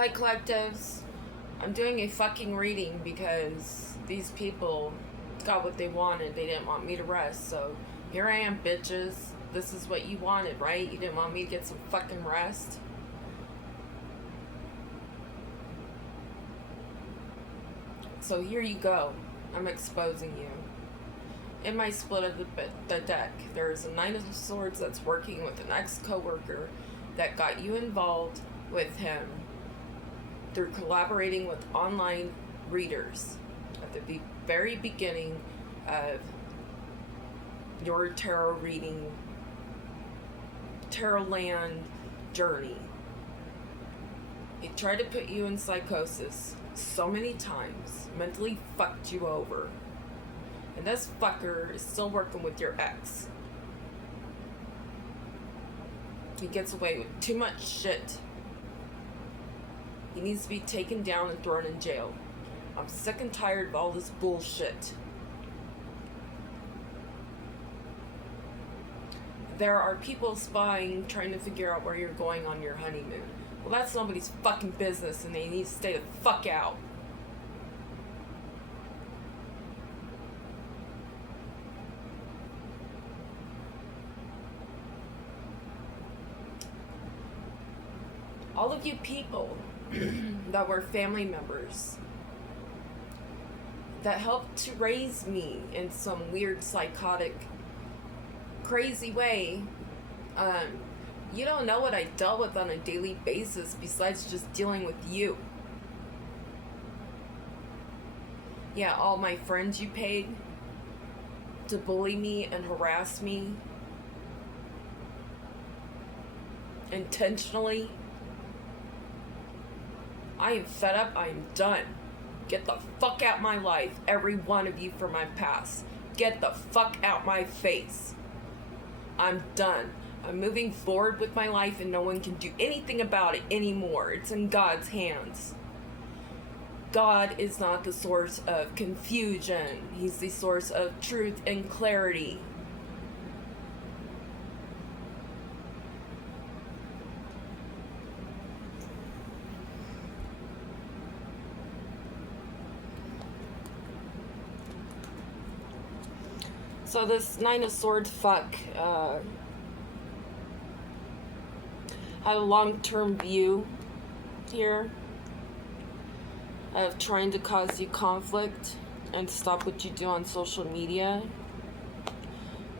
Hi, collectives. I'm doing a fucking reading because these people got what they wanted. They didn't want me to rest, so here I am, bitches. This is what you wanted, right? You didn't want me to get some fucking rest. So here you go. I'm exposing you. In my split of the deck, there's a Knight of Swords that's working with an ex-coworker that got you involved with him through collaborating with online readers at the very beginning of your tarot reading, tarot land journey. He tried to put you in psychosis so many times, mentally fucked you over. And this fucker is still working with your ex. He gets away with too much shit. He needs to be taken down and thrown in jail. I'm sick and tired of all this bullshit. There are people spying, trying to figure out where you're going on your honeymoon. Well, that's nobody's fucking business, and they need to stay the fuck out. All of you people that were family members that helped to raise me in some weird, psychotic, crazy way, you don't know what I dealt with on a daily basis besides just dealing with you. Yeah, all my friends you paid to bully me and harass me intentionally. I am fed up. I am done. Get the fuck out my life, every one of you from my past. Get the fuck out my face. I'm done. I'm moving forward with my life and no one can do anything about it anymore. It's in God's hands. God is not the source of confusion. He's the source of truth and clarity. So this Nine of Swords fuck had a long-term view here of trying to cause you conflict and stop what you do on social media,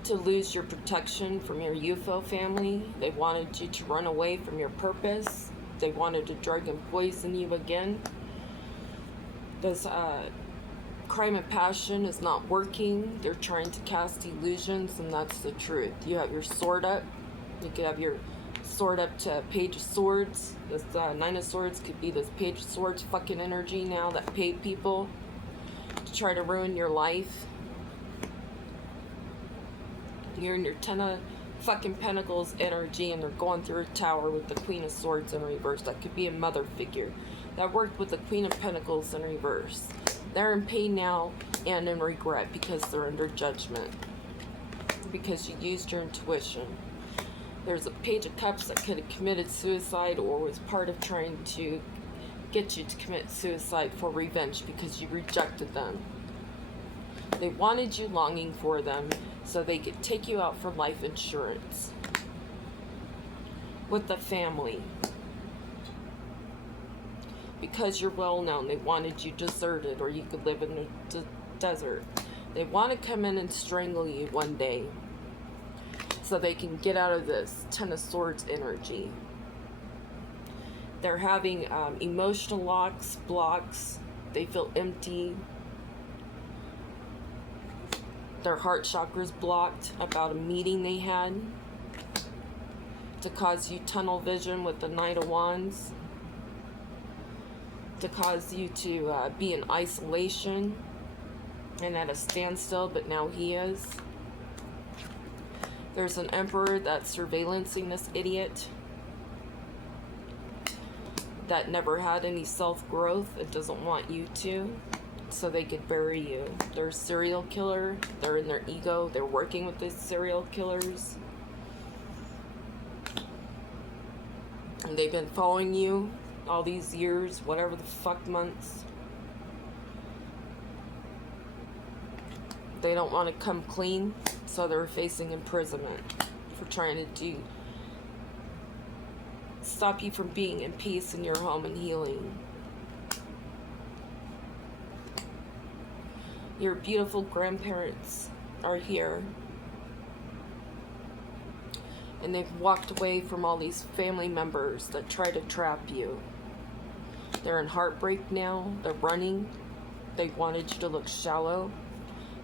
to lose your protection from your UFO family. They wanted you to run away from your purpose. They wanted to drug and poison you again. This crime and passion is not working. They're trying to cast illusions, and that's the truth. You have your sword up. You could have your sword up to Page of Swords. This Nine of Swords could be this Page of Swords fucking energy now that paid people to try to ruin your life. You're in your Ten of fucking Pentacles energy, and they're going through a tower with the Queen of Swords in reverse. That could be a mother figure that worked with the Queen of Pentacles in reverse. They're in pain now and in regret because they're under judgment, because you used your intuition. There's a Page of Cups that could have committed suicide or was part of trying to get you to commit suicide for revenge because you rejected them. They wanted you longing for them so they could take you out for life insurance with the family. Because you're well known, they wanted you deserted or you could live in the desert. They want to come in and strangle you one day so they can get out of this Ten of Swords energy. They're having emotional blocks. They feel empty. Their heart chakra's blocked about a meeting they had to cause you tunnel vision with the Knight of Wands, to cause you to be in isolation and at a standstill, but now he is. There's an Emperor that's surveillancing this idiot that never had any self-growth and doesn't want you to, so they could bury you. They're a serial killer. They're in their ego. They're working with these serial killers. And they've been following you all these years, whatever the fuck months. They don't want to come clean, so they're facing imprisonment for trying to stop you from being in peace in your home and healing. Your beautiful grandparents are here. And they've walked away from all these family members that try to trap you. They're in heartbreak now. They're running. They wanted you to look shallow.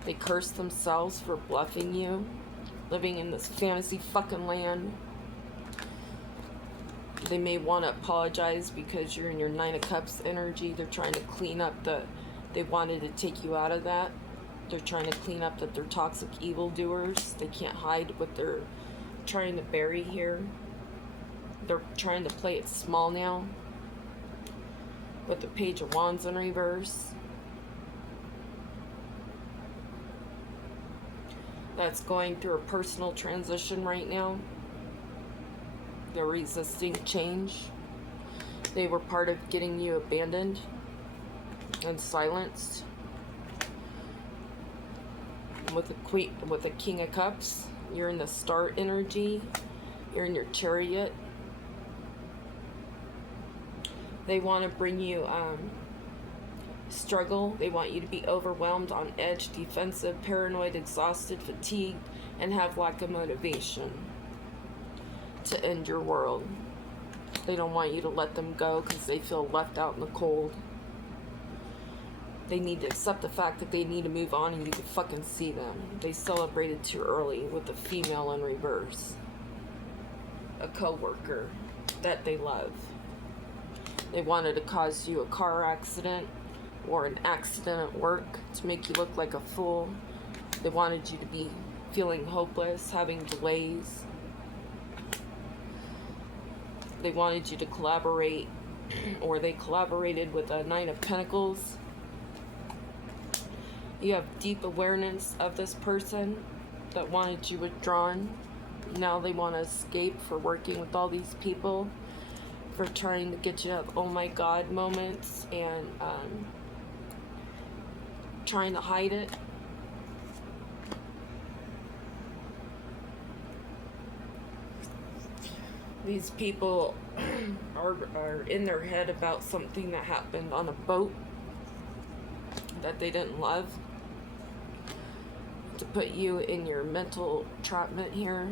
They cursed themselves for bluffing you. Living in this fantasy fucking land. They may want to apologize because you're in your Nine of Cups energy. They're trying to clean up they wanted to take you out of that. They're trying to clean up that they're toxic evildoers. They can't hide what they're trying to bury here. They're trying to play it small now. With the Page of Wands in reverse. That's going through a personal transition right now. They're resisting change. They were part of getting you abandoned and silenced. With the King of Cups, you're in the Star energy. You're in your Chariot. They want to bring you struggle. They want you to be overwhelmed, on edge, defensive, paranoid, exhausted, fatigued, and have lack of motivation to end your world. They don't want you to let them go because they feel left out in the cold. They need to accept the fact that they need to move on and you can fucking see them. They celebrated too early with a female in reverse. A co-worker that they love. They wanted to cause you a car accident or an accident at work to make you look like a fool. They wanted you to be feeling hopeless, having delays. They wanted you to collaborate, or they collaborated with a Nine of Pentacles. You have deep awareness of this person that wanted you withdrawn. Now they want to escape for working with all these people, for trying to get you to have oh my god moments and trying to hide it. These people are in their head about something that happened on a boat that they didn't love, to put you in your mental entrapment here.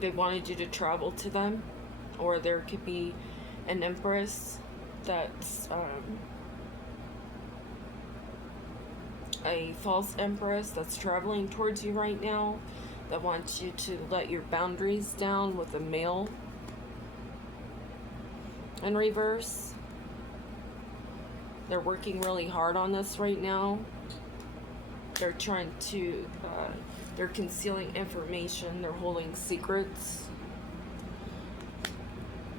They wanted you to travel to them, or there could be an empress that's a false empress that's traveling towards you right now, that wants you to let your boundaries down with a male in reverse. They're working really hard on this right now. They're trying to they're concealing information. They're holding secrets.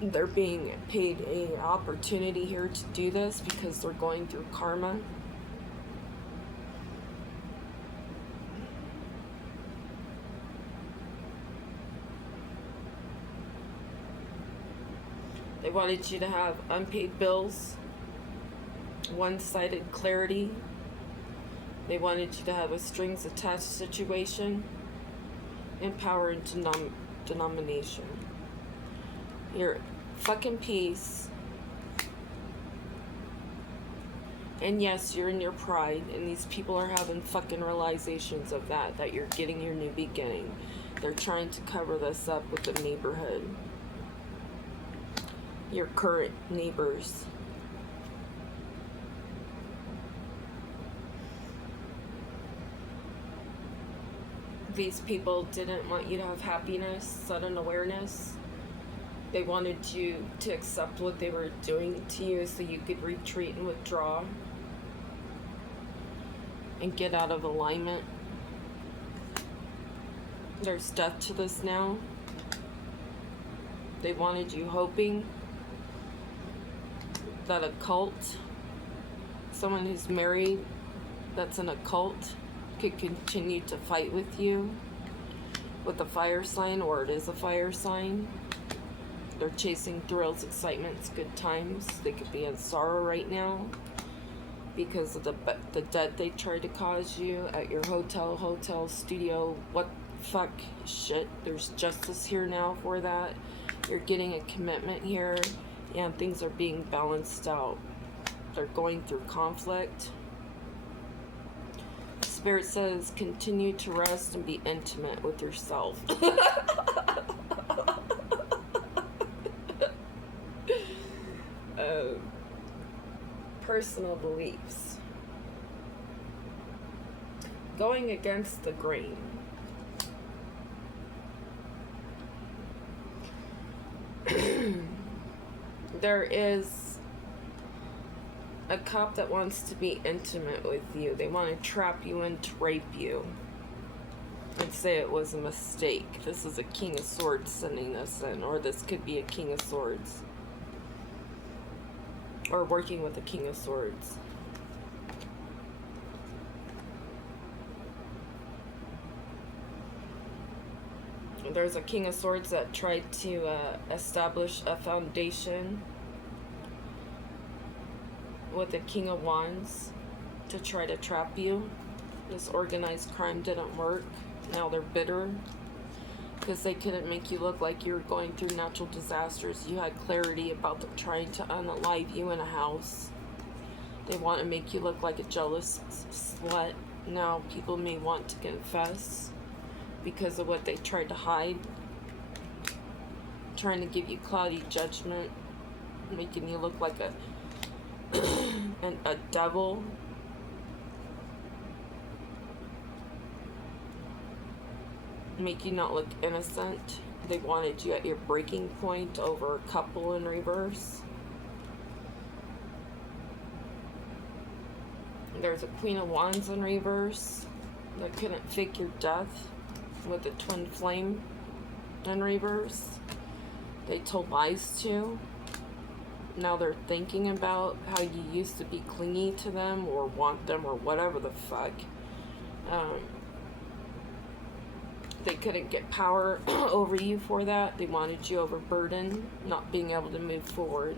They're being paid an opportunity here to do this because they're going through karma. They wanted you to have unpaid bills, one-sided clarity. They wanted you to have a strings attached situation, and power and denomination. You're fucking peace. And yes, you're in your pride, and these people are having fucking realizations of that you're getting your new beginning. They're trying to cover this up with the neighborhood. Your current neighbors. These people didn't want you to have happiness, sudden awareness. They wanted you to accept what they were doing to you so you could retreat and withdraw and get out of alignment. There's death to this now. They wanted you hoping that a cult, Someone who's married that's in a cult could continue to fight with you with a fire sign, or it is a fire sign. They're chasing thrills, excitements, good times. They could be in sorrow right now because of the debt they tried to cause you at your hotel, studio, what fuck shit. There's justice here now for that. You're getting a commitment here, and things are being balanced out. They're going through conflict. Spirit says continue to rest and be intimate with yourself. Personal beliefs. Going against the grain. There is a cop that wants to be intimate with you. They want to trap you and to rape you and say it was a mistake. This is a King of Swords sending this in, or this could be a King of Swords, or working with a King of Swords. There's a King of Swords that tried to establish a foundation with a King of Wands to try to trap you. This organized crime didn't work. Now they're bitter because they couldn't make you look like you were going through natural disasters. You had clarity about them trying to unalive you in a house. They want to make you look like a jealous slut. Now people may want to confess because of what they tried to hide. Trying to give you cloudy judgment, making you look like a devil. Make you not look innocent. They wanted you at your breaking point over a couple in reverse. There's a Queen of Wands in reverse that couldn't fake your death with a twin flame in reverse. They told lies to. Now they're thinking about how you used to be clingy to them or want them or whatever the fuck. They couldn't get power over you for that. They wanted you overburdened, not being able to move forward.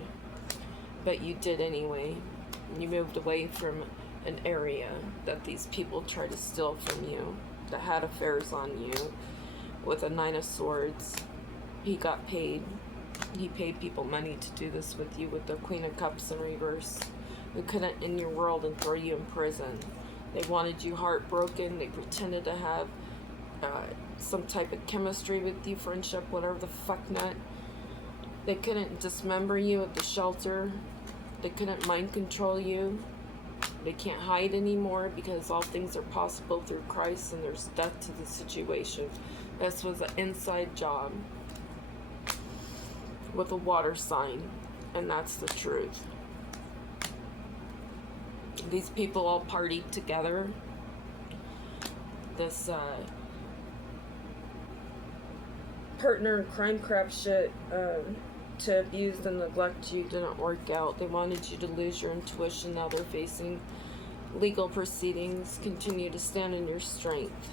But you did anyway. You moved away from an area that these people tried to steal from you, that had affairs on you. With a Nine of Swords, he got paid. He paid people money to do this with you with the Queen of Cups in reverse, who couldn't end your world and throw you in prison. They wanted you heartbroken. They pretended to have some type of chemistry with you, friendship, whatever the fuck nut. They couldn't dismember you at the shelter. They couldn't mind control you. They can't hide anymore because all things are possible through Christ, and there's death to the situation. This was an inside job with a water sign, and that's the truth. These people all partied together. This partner in crime crap shit to abuse and neglect you didn't work out. They wanted you to lose your intuition. Now they're facing legal proceedings. Continue to stand in your strength.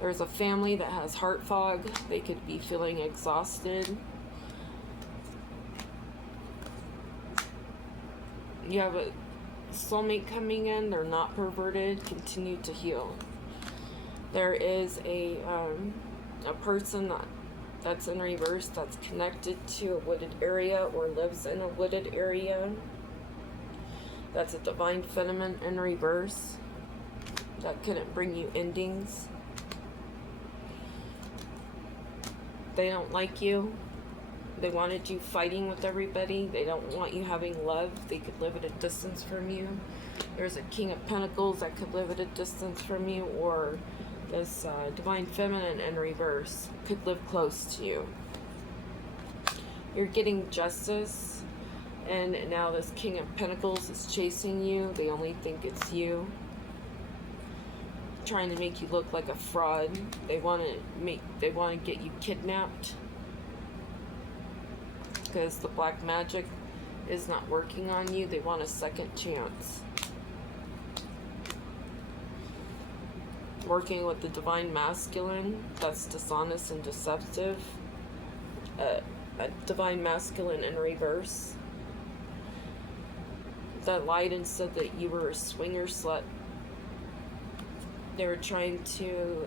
There's a family that has heart fog. They could be feeling exhausted. You have a soulmate coming in. They're not perverted. Continue to heal. There is a person that's in reverse that's connected to a wooded area or lives in a wooded area. That's a divine feminine in reverse that couldn't bring you endings. They don't like you. They wanted you fighting with everybody. They don't want you having love. They could live at a distance from you. There's a King of Pentacles that could live at a distance from you, or this divine feminine in reverse could live close to you. You're getting justice, and now this King of Pentacles is chasing you. They only think it's you, trying to make you look like a fraud. They want to get you kidnapped because the black magic is not working on you. They want a second chance. Working with the divine masculine, that's dishonest and deceptive. A divine masculine in reverse that lied and said that you were a swinger slut. They were trying to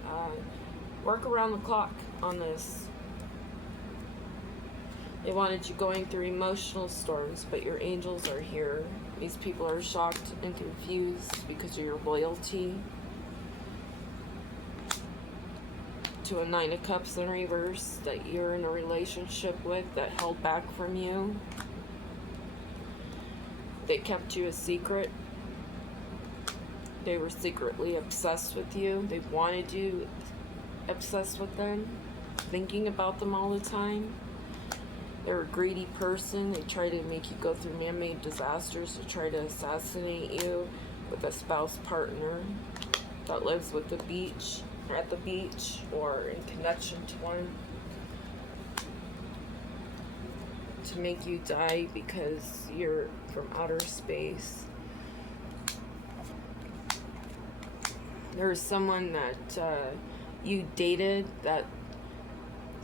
work around the clock on this. They wanted you going through emotional storms, but your angels are here. These people are shocked and confused because of your loyalty to a Nine of Cups in reverse that you're in a relationship with that held back from you. They kept you a secret. They were secretly obsessed with you. They wanted you obsessed with them, thinking about them all the time. They're a greedy person. They try to make you go through man-made disasters to try to assassinate you with a spouse partner that lives with the beach, or at the beach, or in connection to one, to make you die because you're from outer space. There's someone that you dated that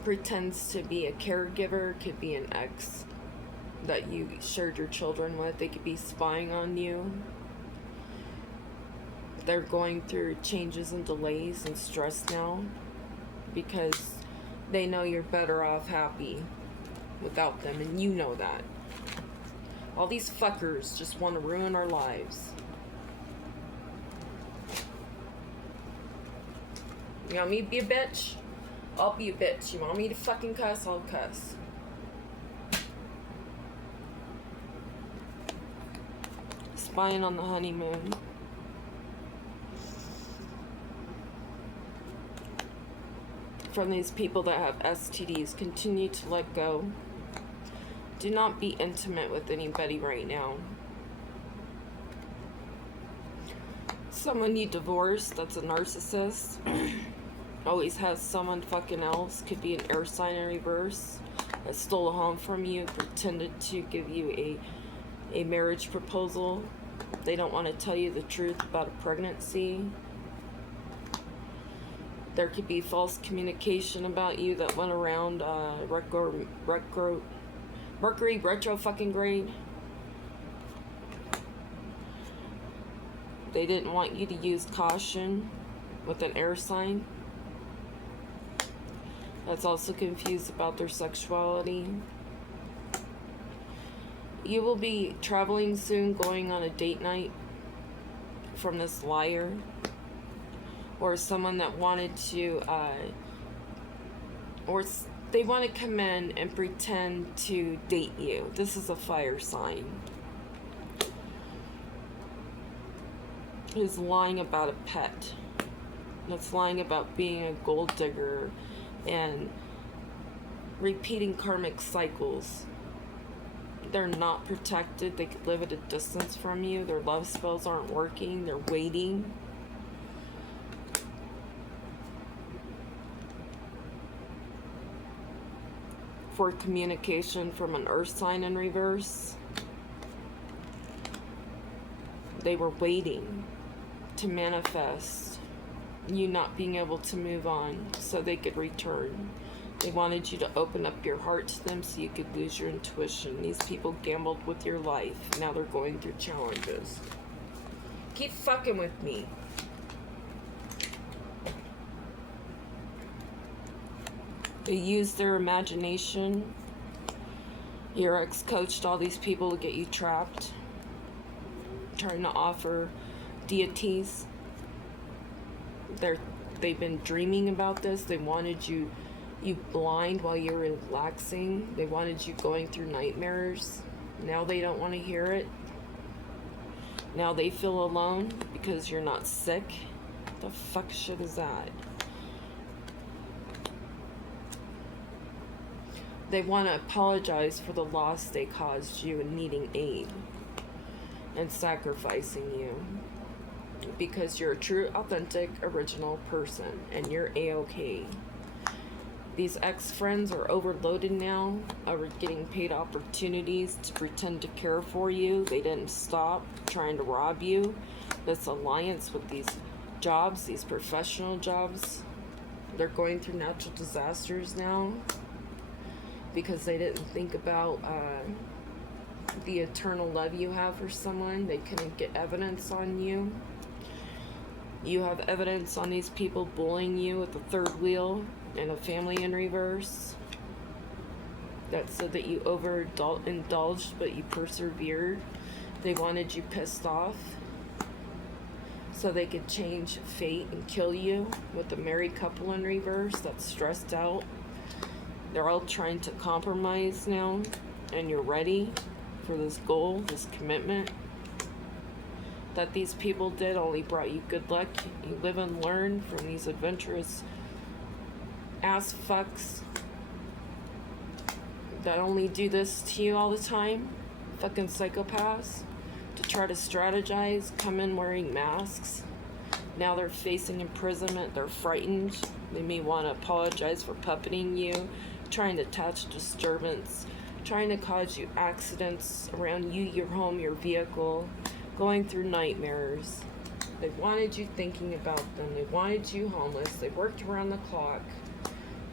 pretends to be a caregiver. Could be an ex that you shared your children with. They could be spying on you. They're going through changes and delays and stress now because they know you're better off happy without them, and you know that. All these fuckers just want to ruin our lives. You want me to be a bitch? I'll be a bitch. You want me to fucking cuss? I'll cuss. Spying on the honeymoon. From these people that have STDs, continue to let go. Do not be intimate with anybody right now. Someone you divorced that's a narcissist. Always has someone fucking else. Could be an air sign in reverse that stole a home from you, pretended to give you a marriage proposal. They don't want to tell you the truth about a pregnancy. There could be false communication about you that went around Mercury retro fucking grade. They didn't want you to use caution with an air sign. That's also confused about their sexuality. You will be traveling soon, going on a date night from this liar. Or someone that wanted to, they want to come in and pretend to date you. This is a fire sign. Who's lying about a pet. That's lying about being a gold digger and repeating karmic cycles. They're not protected. They could live at a distance from you. Their love spells aren't working. They're waiting. For communication from an earth sign in reverse. They were waiting to manifest you not being able to move on so they could return. They wanted you to open up your heart to them so you could lose your intuition. These people gambled with your life. Now they're going through challenges. Keep fucking with me. They used their imagination. Your ex coached all these people to get you trapped. Trying to offer deities. They've been dreaming about this. They wanted you blind while you were relaxing. They wanted you going through nightmares. Now they don't want to hear it. Now they feel alone because you're not sick. What the fuck shit is that? They want to apologize for the loss they caused you in needing aid and sacrificing you, because you're a true, authentic, original person and you're A-OK. These ex-friends are overloaded now, are getting paid opportunities to pretend to care for you. They didn't stop trying to rob you. This alliance with these jobs, these professional jobs, they're going through natural disasters now because they didn't think about the eternal love you have for someone. They couldn't get evidence on you. You have evidence on these people bullying you with the third wheel and a family in reverse that said that you overindulged, but you persevered. They wanted you pissed off so they could change fate and kill you with a married couple in reverse that's stressed out. They're all trying to compromise now, and you're ready for this goal, this commitment that these people did only brought you good luck. You live and learn from these adventurous ass fucks that only do this to you all the time. Fucking psychopaths. To try to strategize, come in wearing masks. Now they're facing imprisonment. They're frightened. They may want to apologize for puppeting you, trying to attach disturbance, trying to cause you accidents around you, your home, your vehicle, going through nightmares. They wanted you thinking about them. They wanted you homeless. They worked around the clock,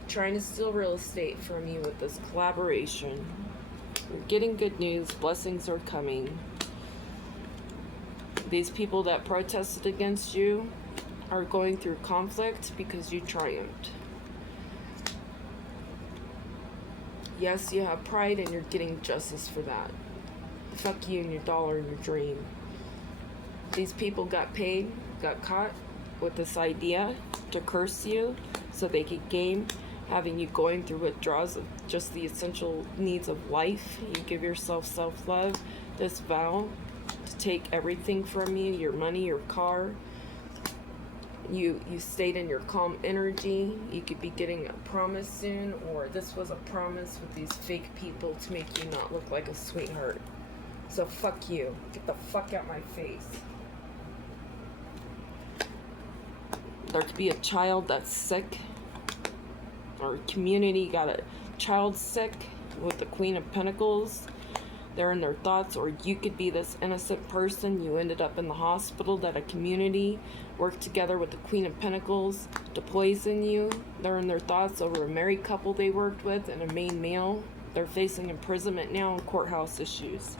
trying to steal real estate from you with this collaboration. You're getting good news. Blessings are coming. These people that protested against you are going through conflict because you triumphed. Yes, you have pride and you're getting justice for that. Fuck you and your dollar and your dream. These people got paid, got caught with this idea to curse you so they could game having you going through withdrawals of just the essential needs of life. You give yourself self-love, this vow to take everything from you, your money, your car. You stayed in your calm energy. You could be getting a promise soon, or this was a promise with these fake people to make you not look like a sweetheart. So fuck you. Get the fuck out my face. There could be a child that's sick, or a community got a child sick with the Queen of Pentacles. They're in their thoughts, or you could be this innocent person. You ended up in the hospital that a community worked together with the Queen of Pentacles to poison you. They're in their thoughts over a married couple they worked with and a main male. They're facing imprisonment now and courthouse issues.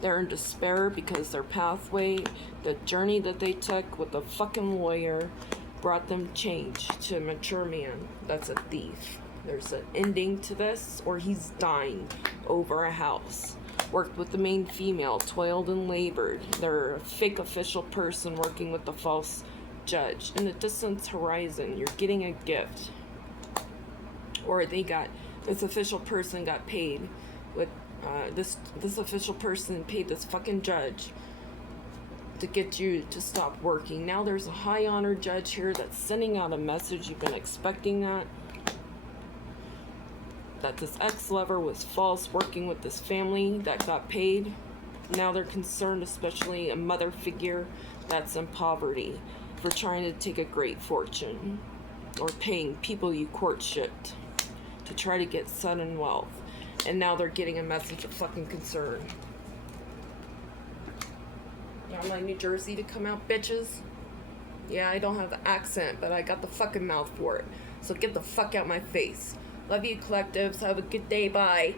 They're in despair because their pathway, the journey that they took with a fucking lawyer, brought them change to a mature man that's a thief. There's an ending to this, or he's dying over a house. Worked with the main female, toiled and labored. They're a fake official person working with the false judge. In the distant horizon, you're getting a gift. Or this official person got paid with, this official person paid this fucking judge to get you to stop working. Now there's a high honor judge here that's sending out a message. You've been expecting that this ex-lover was false, working with this family that got paid. Now they're concerned, especially a mother figure that's in poverty, for trying to take a great fortune, or paying people you courtshipped to try to get sudden wealth. And now they're getting a message of fucking concern. Y'all like New Jersey to come out, bitches? Yeah, I don't have the accent, but I got the fucking mouth for it. So get the fuck out my face. Love you, collectives. Have a good day. Bye.